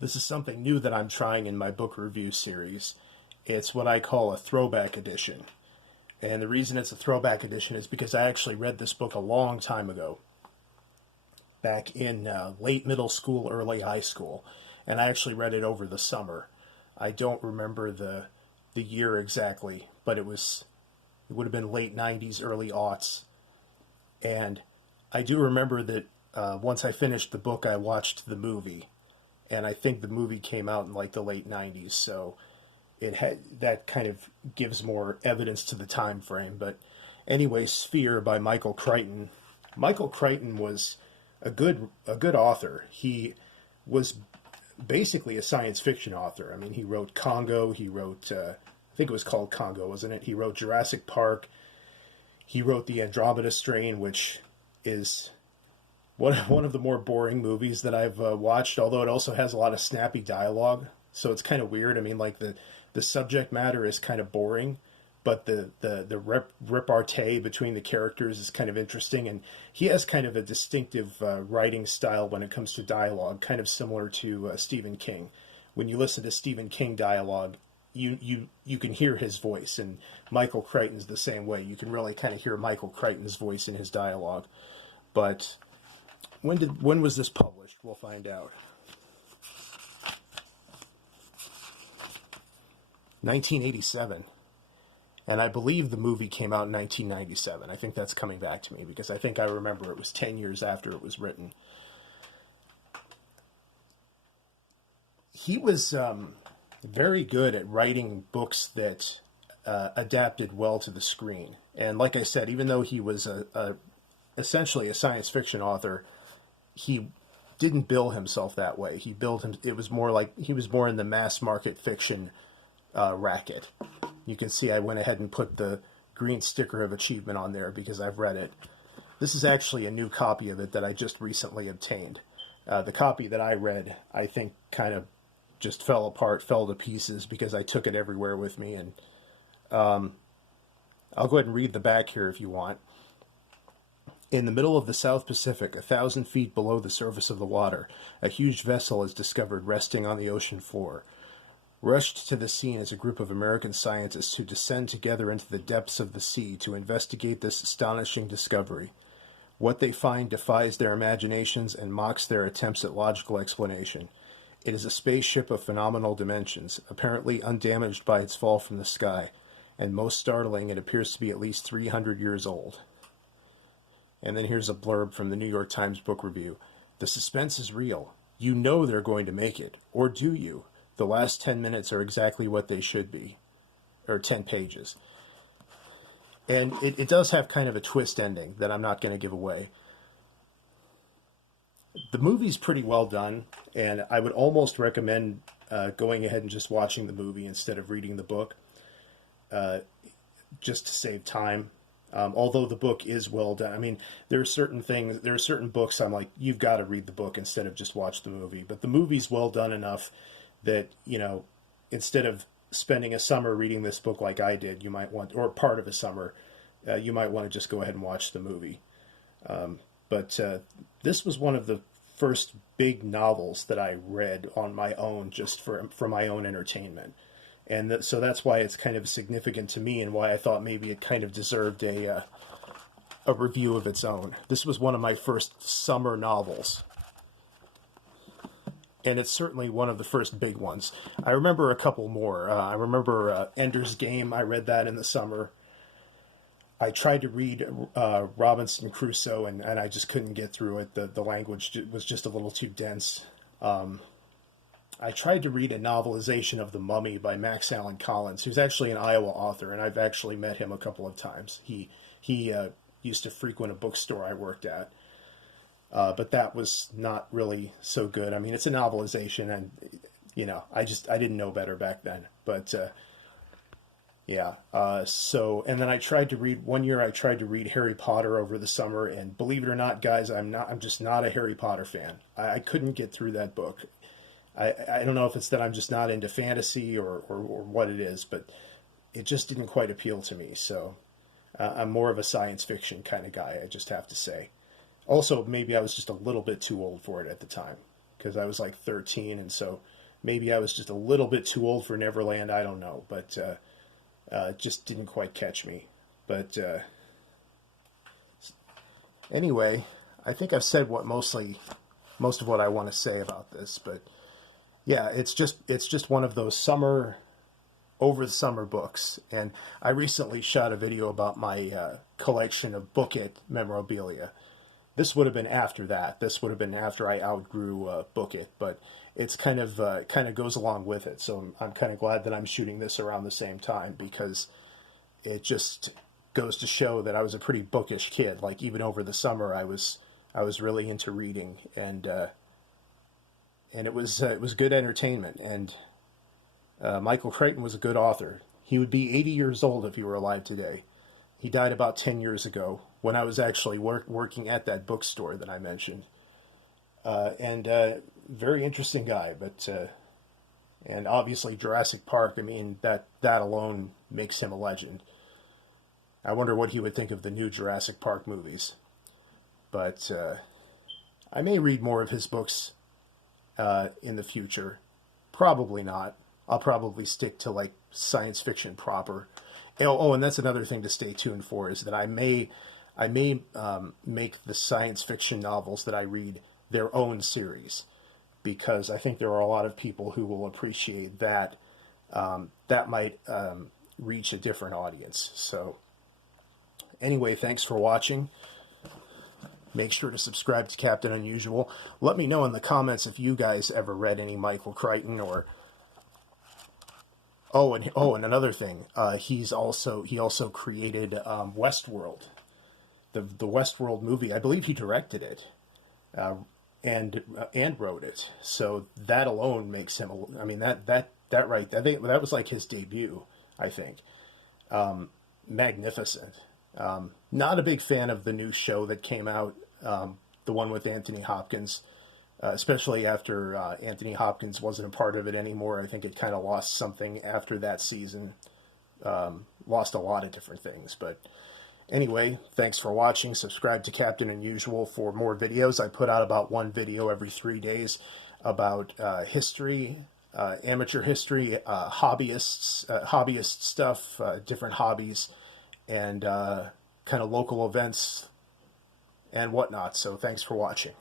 This is something new that I'm trying in my book review series. It's what I call a throwback edition. And the reason it's a throwback edition is because I actually read this book a long time ago, back in late middle school, early high school. And I actually read it over the summer. I don't remember the year exactly, but it would have been late 90s, early aughts. And I do remember that once I finished the book, I watched the movie. And I think the movie came out in like the late 90s, so that kind of gives more evidence to the time frame. But anyway, Sphere by Michael Crichton. Michael Crichton was a good author. He was basically a science fiction author. I mean, he wrote Congo. He wrote, I think it was called Congo, wasn't it? He wrote Jurassic Park. He wrote The Andromeda Strain, which is one of the more boring movies that I've watched, although it also has a lot of snappy dialogue. So it's kind of weird. I mean, like the subject matter is kind of boring, but the repartee between the characters is kind of interesting. And he has kind of a distinctive writing style when it comes to dialogue, kind of similar to Stephen King. When you listen to Stephen King dialogue, you can hear his voice, and Michael Crichton's the same way. You can really kind of hear Michael Crichton's voice in his dialogue. But when was this published? We'll find out. 1987. And I believe the movie came out in 1997. I think that's coming back to me because I think I remember it was 10 years after it was written. He was very good at writing books that adapted well to the screen. And like I said, even though he was essentially a science fiction author, he didn't bill himself that way. He billed him. It was more like he was more in the mass market fiction racket. You can see I went ahead and put the green sticker of achievement on there because I've read it. This is actually a new copy of it that I just recently obtained. The copy that I read, I think, kind of just fell apart, fell to pieces because I took it everywhere with me. And I'll go ahead and read the back here if you want. In the middle of the South Pacific, 1,000 feet below the surface of the water, a huge vessel is discovered resting on the ocean floor. Rushed to the scene is a group of American scientists who descend together into the depths of the sea to investigate this astonishing discovery. What they find defies their imaginations and mocks their attempts at logical explanation. It is a spaceship of phenomenal dimensions, apparently undamaged by its fall from the sky, and most startling, it appears to be at least 300 years old. And then here's a blurb from the New York Times Book Review. The suspense is real. You know they're going to make it. Or do you? The last 10 minutes are exactly what they should be. Or 10 pages. And it does have kind of a twist ending that I'm not going to give away. The movie's pretty well done, and I would almost recommend going ahead and just watching the movie instead of reading the book, just to save time. Although the book is well done. I mean, there are certain books I'm like, you've got to read the book instead of just watch the movie. But the movie's well done enough that, instead of spending a summer reading this book like I did, you might want, or part of a summer, you might want to just go ahead and watch the movie. But this was one of the first big novels that I read on my own, just for my own entertainment. And so that's why it's kind of significant to me and why I thought maybe it kind of deserved a review of its own. This was one of my first summer novels. And it's certainly one of the first big ones. I remember a couple more. I remember Ender's Game. I read that in the summer. I tried to read Robinson Crusoe, and I just couldn't get through it. The language was just a little too dense. I tried to read a novelization of The Mummy by Max Allan Collins, who's actually an Iowa author, and I've actually met him a couple of times. He used to frequent a bookstore I worked at, but that was not really so good. I mean, it's a novelization, and I didn't know better back then. But yeah. And then I tried to read one year. I tried to read Harry Potter over the summer, and believe it or not, guys, I'm just not a Harry Potter fan. I couldn't get through that book. I don't know if it's that I'm just not into fantasy or what it is, but it just didn't quite appeal to me. So I'm more of a science fiction kind of guy, I just have to say. Also, maybe I was just a little bit too old for it at the time. because I was like 13, and so maybe I was just a little bit too old for Neverland. I don't know, but it just didn't quite catch me. But anyway, I think I've said most of what I want to say about this. But yeah, it's just one of those over the summer books. And I recently shot a video about my collection of Book It memorabilia. This would have been after that. This would have been after I outgrew Book It, but it's kind of goes along with it. So I'm kind of glad that I'm shooting this around the same time, because it just goes to show that I was a pretty bookish kid. Like, even over the summer, I was really into reading, and it was good entertainment. And Michael Crichton was a good author. He would be 80 years old if he were alive today. He died about 10 years ago, when I was actually working at that bookstore that I mentioned. Very interesting guy, but and obviously Jurassic Park, I mean, that alone makes him a legend. I wonder what he would think of the new Jurassic Park movies. But I may read more of his books in the future. Probably not. I'll probably stick to like science fiction proper. Oh, and that's another thing to stay tuned for, is that I may make the science fiction novels that I read their own series, because I think there are a lot of people who will appreciate that. That might reach a different audience. So anyway, thanks for watching. Make sure to subscribe to Captain Unusual. Let me know in the comments if you guys ever read any Michael Crichton, or and another thing, he also created Westworld, the Westworld movie. I believe he directed it, and wrote it. So that alone makes him. I mean, that was like his debut, I think. Magnificent. Not a big fan of the new show that came out, the one with Anthony Hopkins. Especially after Anthony Hopkins wasn't a part of it anymore. I think it kind of lost something after that season. Lost a lot of different things. But anyway, thanks for watching. Subscribe to Captain Unusual for more videos. I put out about one video every 3 days about history, amateur history, hobbyist stuff, different hobbies, and kind of local events and whatnot. So thanks for watching.